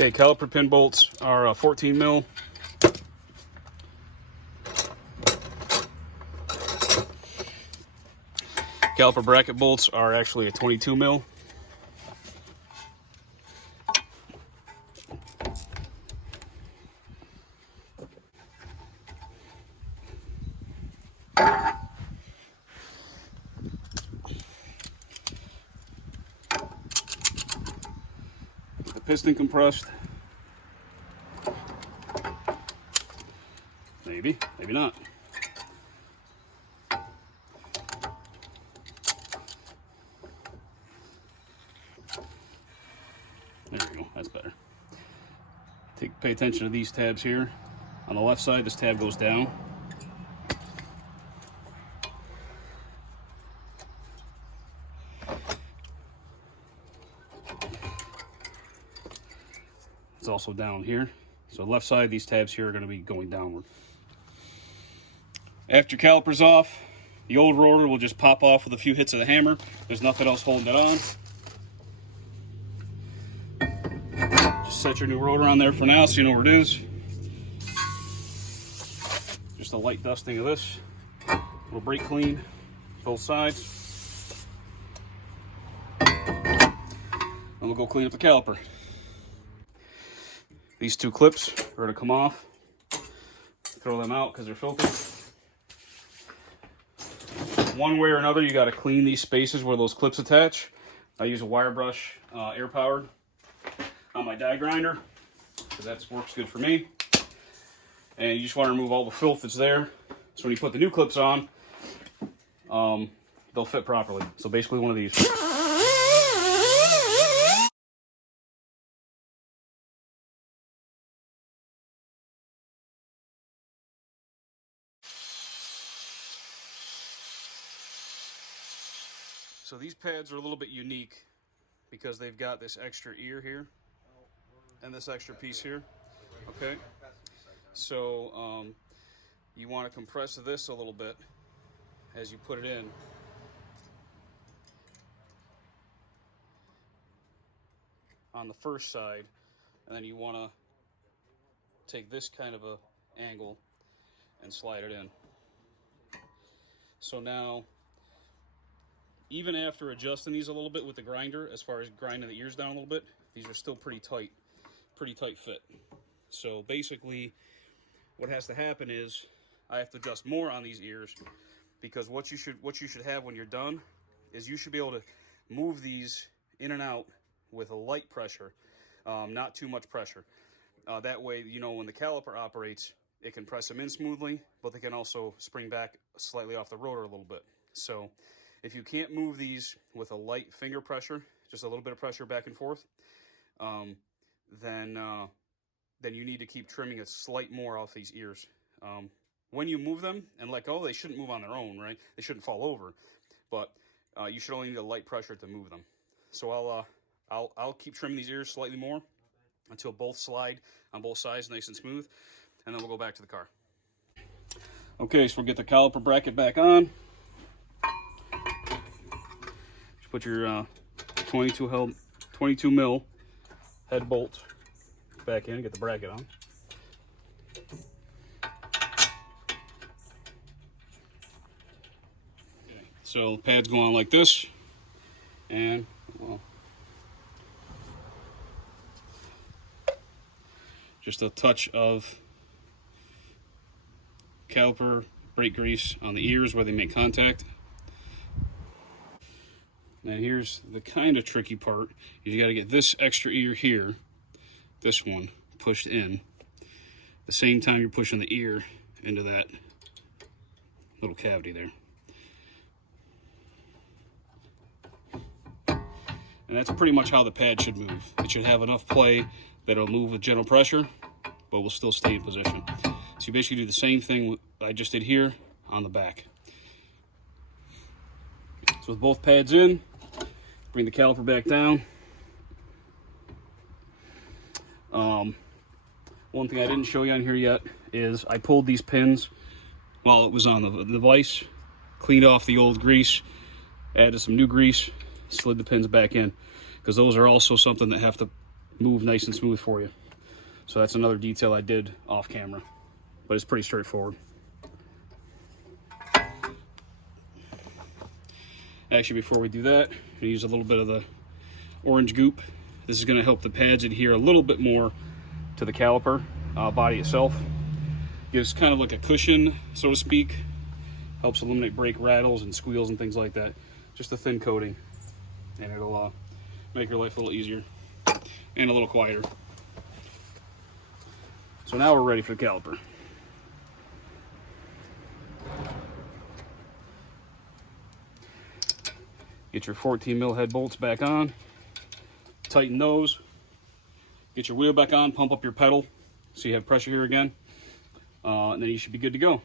Okay, caliper pin bolts are 14 mil. Caliper bracket bolts are actually a 22 mil. The piston compressed. Maybe, maybe not. There we go, that's better. Pay attention to these tabs here. On the left side, this tab goes down. It's also down here. So left side, these tabs here are going to be going downward. After your caliper's off, the old rotor will just pop off with a few hits of the hammer. There's nothing else holding it on. Just set your new rotor on there for now so you know where it is. Just a light dusting of this. A little brake clean, both sides. And we'll go clean up the caliper. These two clips are going to come off. Throw them out because they're filthy. One way or another, you got to clean these spaces where those clips attach. I use a wire brush, air powered, on my die grinder because that works good for me. And you just want to remove all the filth that's there. So when you put the new clips on, they'll fit properly. So basically one of these. So these pads are a little bit unique because they've got this extra ear here and this extra piece here. Okay, so you want to compress this a little bit as you put it in. On the first side, and then you want to take this kind of a angle and slide it in. So now, even after adjusting these a little bit with the grinder, as far as grinding the ears down a little bit, these are still pretty tight fit. So basically, what has to happen is I have to adjust more on these ears, because what you should have when you're done is you should be able to move these in and out with a light pressure, not too much pressure. That way, you know, when the caliper operates, it can press them in smoothly, but they can also spring back slightly off the rotor a little bit. So if you can't move these with a light finger pressure, just a little bit of pressure back and forth, then you need to keep trimming a slight more off these ears. When you move them and let go, they shouldn't move on their own, right? They shouldn't fall over, but you should only need a light pressure to move them. So I'll keep trimming these ears slightly more until both slide on both sides nice and smooth, and then we'll go back to the car. Okay, so we'll get the caliper bracket back on. Just put your 22 mil head bolt back in, get the bracket on. Okay, so the pads go on like this, and well, just a touch of caliper brake grease on the ears where they make contact. Now here's the kind of tricky part. You got to get this extra ear here, this one, pushed in. At the same time you're pushing the ear into that little cavity there. And that's pretty much how the pad should move. It should have enough play that it'll move with gentle pressure, but will still stay in position. So you basically do the same thing I just did here on the back. So with both pads in, bring the caliper back down. One thing I didn't show you on here yet is I pulled these pins while it was on the vise, cleaned off the old grease, added some new grease, slid the pins back in, because those are also something that have to move nice and smooth for you. So that's another detail I did off camera, but it's pretty straightforward. Actually, before we do that, I'm gonna use a little bit of the orange goop. This is gonna help the pads adhere a little bit more to the caliper body itself. Gives kind of like a cushion, so to speak. Helps eliminate brake rattles and squeals and things like that. Just a thin coating, and it'll make your life a little easier and a little quieter. So now we're ready for the caliper. Get your 14 mil head bolts back on, tighten those, get your wheel back on, pump up your pedal so you have pressure here again, and then you should be good to go.